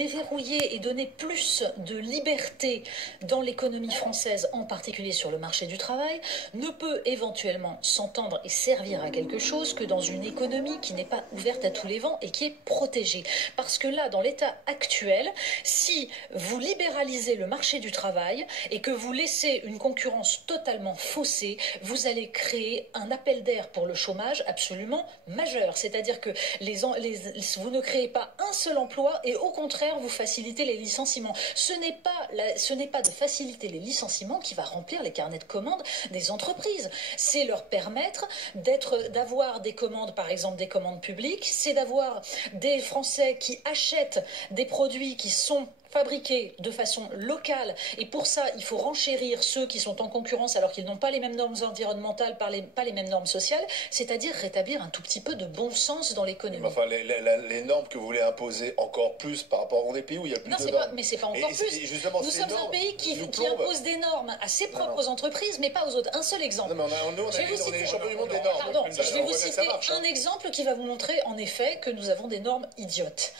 déverrouiller et donner plus de liberté dans l'économie française, en particulier sur le marché du travail, ne peut éventuellement s'entendre et servir à quelque chose que dans une économie qui n'est pas ouverte à tous les vents et qui est protégée. Parce que là, dans l'état actuel, si vous libéralisez le marché du travail et que vous laissez une concurrence totalement faussée, vous allez créer un appel d'air pour le chômage absolument majeur. C'est-à-dire que vous ne créez pas un seul emploi et au contraire, vous facilitez les licenciements. Ce n'est pas de faciliter les licenciements qui va remplir les carnets de commandes des entreprises. C'est leur permettre d'avoir des commandes, par exemple des commandes publiques, c'est d'avoir des Français qui achètent des produits qui sont fabriqués de façon locale, et pour ça il faut renchérir ceux qui sont en concurrence alors qu'ils n'ont pas les mêmes normes environnementales, pas les mêmes normes sociales, c'est-à-dire rétablir un tout petit peu de bon sens dans l'économie. Enfin, les normes que vous voulez imposer encore plus par rapport à des pays où il y a plus de normes. Mais c'est pas encore plus. Nous sommes un pays qui impose des normes à ses propres entreprises, mais pas aux autres. Un seul exemple. Non, mais on est les champions du monde des normes. Pardon, je vais vous citer un exemple qui va vous montrer en effet que nous avons des normes idiotes.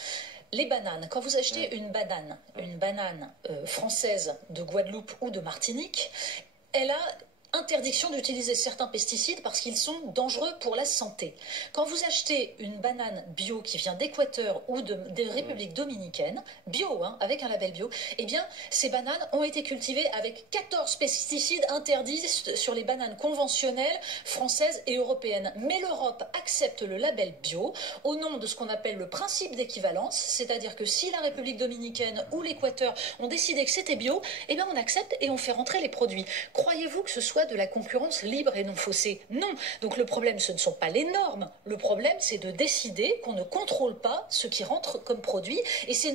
Les bananes, quand vous achetez une banane française de Guadeloupe ou de Martinique, elle a interdiction d'utiliser certains pesticides parce qu'ils sont dangereux pour la santé. Quand vous achetez une banane bio qui vient d'Équateur ou des Républiques dominicaines, bio, avec un label bio, eh bien, ces bananes ont été cultivées avec 14 pesticides interdits sur les bananes conventionnelles françaises et européennes. Mais l'Europe accepte le label bio au nom de ce qu'on appelle le principe d'équivalence, c'est-à-dire que si la République dominicaine ou l'Équateur ont décidé que c'était bio, eh bien, on accepte et on fait rentrer les produits. Croyez-vous que ce soit de la concurrence libre et non faussée? Non. Donc le problème, ce ne sont pas les normes. Le problème, c'est de décider qu'on ne contrôle pas ce qui rentre comme produit. Et ce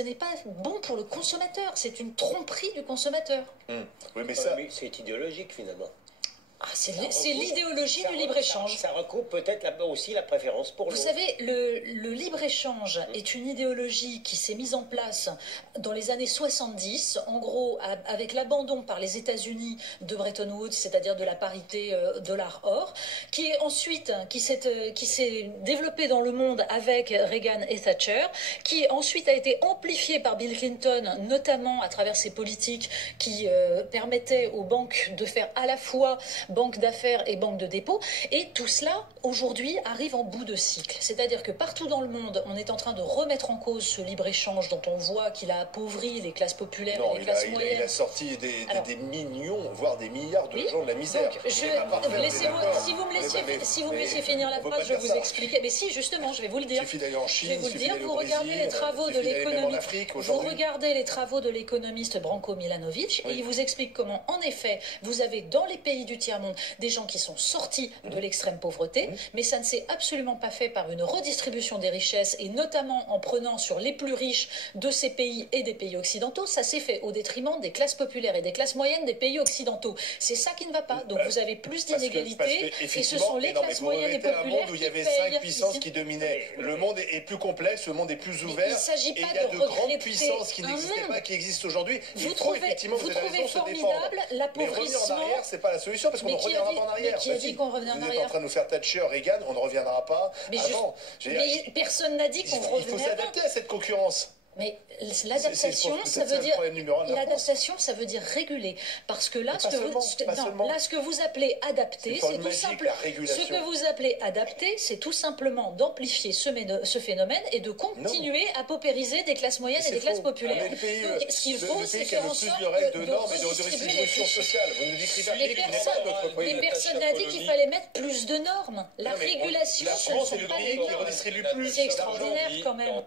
n'est pas bon pour le consommateur. C'est une tromperie du consommateur. Oui, mais c'est idéologique finalement. C'est l'idéologie du libre-échange. Ça recoupe peut-être aussi la préférence pour l'eau. Vous savez, le libre-échange est une idéologie qui s'est mise en place dans les années 70, en gros avec l'abandon par les États-Unis de Bretton Woods, c'est-à-dire de la parité dollar-or, qui s'est développée dans le monde avec Reagan et Thatcher, qui ensuite a été amplifiée par Bill Clinton, notamment à travers ses politiques qui permettaient aux banques de faire à la fois banque d'affaires et banque de dépôt, et tout cela aujourd'hui arrive en bout de cycle. C'est-à-dire que partout dans le monde, on est en train de remettre en cause ce libre-échange dont on voit qu'il a appauvri les classes populaires et les classes moyennes. Il a sorti des millions, voire des milliards de gens de la misère. Donc, si vous me laissiez finir la phrase, je vous expliquais. Mais si, justement, je vais vous le dire. Il suffit d'aller en Chine, je vais vous le dire. Vous regardez les travaux de l'économiste. Vous regardez les travaux de l'économiste Branko Milanovic, et il vous explique comment, en effet, vous avez dans les pays du tiers-monde des gens qui sont sortis de l'extrême pauvreté, mais ça ne s'est absolument pas fait par une redistribution des richesses, et notamment en prenant sur les plus riches de ces pays et des pays occidentaux. Ça s'est fait au détriment des classes populaires et des classes moyennes des pays occidentaux. C'est ça qui ne va pas. Donc vous avez plus d'inégalités, et ce sont les classes moyennes et populaires un monde où il y avait 5 puissances qui dominaient. Le monde est plus complexe, le monde est plus ouvert, et il y a de grandes puissances qui n'existaient pas, qui existent aujourd'hui. Vous trouvez formidable l'appauvrissement. Mais revenir en arrière, c'est pas la solution, parce qu'on ne reviendra pas en arrière. Qui a dit qu'on revenait en arrière? Vous êtes en train de nous faire Thatcher, Reagan, on ne reviendra pas avant. Mais personne n'a dit qu'on revenait avant. Il faut s'adapter à cette concurrence. Mais l'adaptation, ça veut dire réguler. Parce que là, ce que vous appelez adapter, c'est tout simple. Ce que vous appelez adapter, c'est tout simplement d'amplifier ce phénomène et de continuer à paupériser des classes moyennes et des classes populaires. Donc, ce qu'il faut, c'est faire en sorte de normes et de redistribution sociale. Vous nous décrivez notre pays. Mais personne n'a dit qu'il fallait mettre plus de normes. La régulation, la France est le pays qui redistribue plus. C'est extraordinaire quand même.